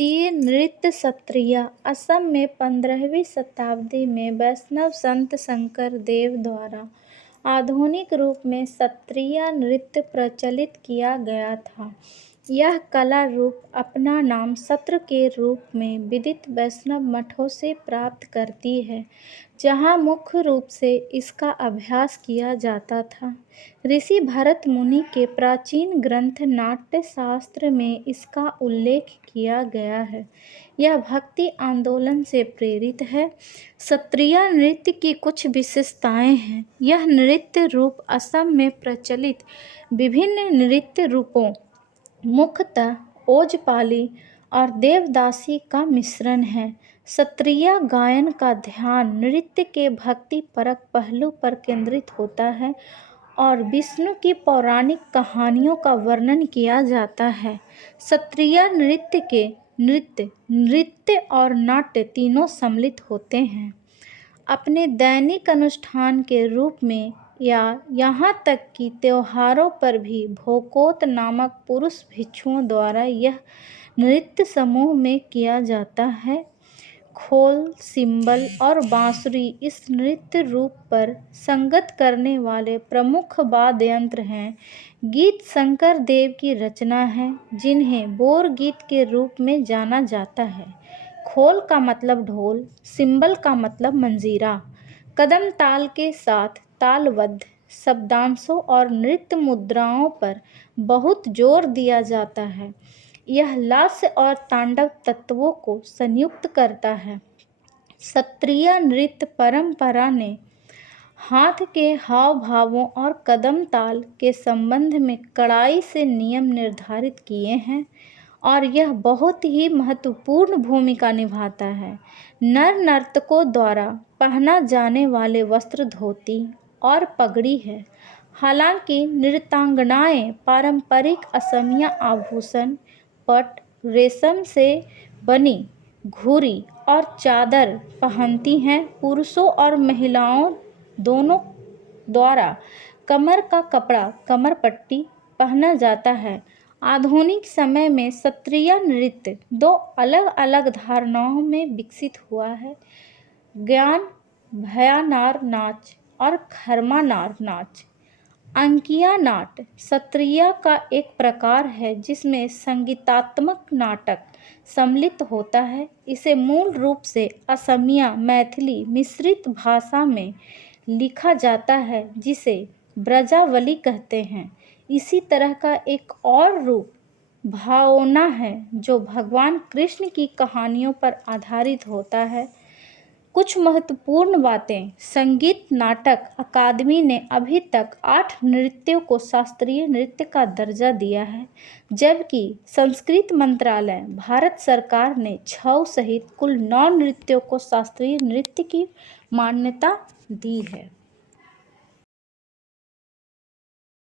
भारतीय नृत्य सत्रिया असम में 15वीं शताब्दी में वैष्णव संत शंकर देव द्वारा आधुनिक रूप में सत्रिया नृत्य प्रचलित किया गया था। यह कला रूप अपना नाम सत्र के रूप में विदित वैष्णव मठों से प्राप्त करती है, जहाँ मुख्य रूप से इसका अभ्यास किया जाता था। ऋषि भरत मुनि के प्राचीन ग्रंथ नाट्य शास्त्र में इसका उल्लेख किया गया है। यह भक्ति आंदोलन से प्रेरित है। सत्रिया नृत्य की कुछ विशेषताएं हैं। यह नृत्य रूप असम में प्रचलित विभिन्न नृत्य रूपों, मुख्यतः ओजपाली और देवदासी का मिश्रण है। सत्रिया गायन का ध्यान नृत्य के भक्ति परक पहलू पर केंद्रित होता है और विष्णु की पौराणिक कहानियों का वर्णन किया जाता है। सत्रिया नृत्य के नृत्य और नाट्य तीनों सम्मिलित होते हैं। अपने दैनिक अनुष्ठान के रूप में या यहाँ तक कि त्योहारों पर भी भोकोत नामक पुरुष भिक्षुओं द्वारा यह नृत्य समूह में किया जाता है। खोल, सिंबल और बांसुरी इस नृत्य रूप पर संगत करने वाले प्रमुख वाद्य यंत्र हैं। गीत शंकर देव की रचना है, जिन्हें बोर गीत के रूप में जाना जाता है। खोल का मतलब ढोल, सिंबल का मतलब मंजीरा। कदम ताल के साथ तालबद्ध शब्दांशों और नृत्य मुद्राओं पर बहुत जोर दिया जाता है। यह लास्य और तांडव तत्वों को संयुक्त करता है। सत्रिया नृत्य परंपरा ने हाथ के हाव भावों और कदम ताल के संबंध में कड़ाई से नियम निर्धारित किए हैं और यह बहुत ही महत्वपूर्ण भूमिका निभाता है। नर नर्तकों द्वारा पहना जाने वाले वस्त्र धोती और पगड़ी है। हालांकि नृत्यांगनाएं पारंपरिक असमिया आभूषण, पट, रेशम से बनी घुरी और चादर पहनती हैं। पुरुषों और महिलाओं दोनों द्वारा कमर का कपड़ा कमर पट्टी पहना जाता है। आधुनिक समय में सत्रिया नृत्य दो अलग अलग धारणाओं में विकसित हुआ है: ज्ञान भयानार नाच और खरमानार नाच। अंकिया नाट सत्रिया का एक प्रकार है जिसमें संगीतात्मक नाटक सम्मिलित होता है। इसे मूल रूप से असमिया मैथिली मिश्रित भाषा में लिखा जाता है, जिसे ब्रजावली कहते हैं। इसी तरह का एक और रूप भाओना है, जो भगवान कृष्ण की कहानियों पर आधारित होता है। कुछ महत्वपूर्ण बातें: संगीत नाटक अकादमी ने अभी तक 8 नृत्यों को शास्त्रीय नृत्य का दर्जा दिया है, जबकि संस्कृति मंत्रालय भारत सरकार ने 6 सहित कुल 9 नृत्यों को शास्त्रीय नृत्य की मान्यता दी है।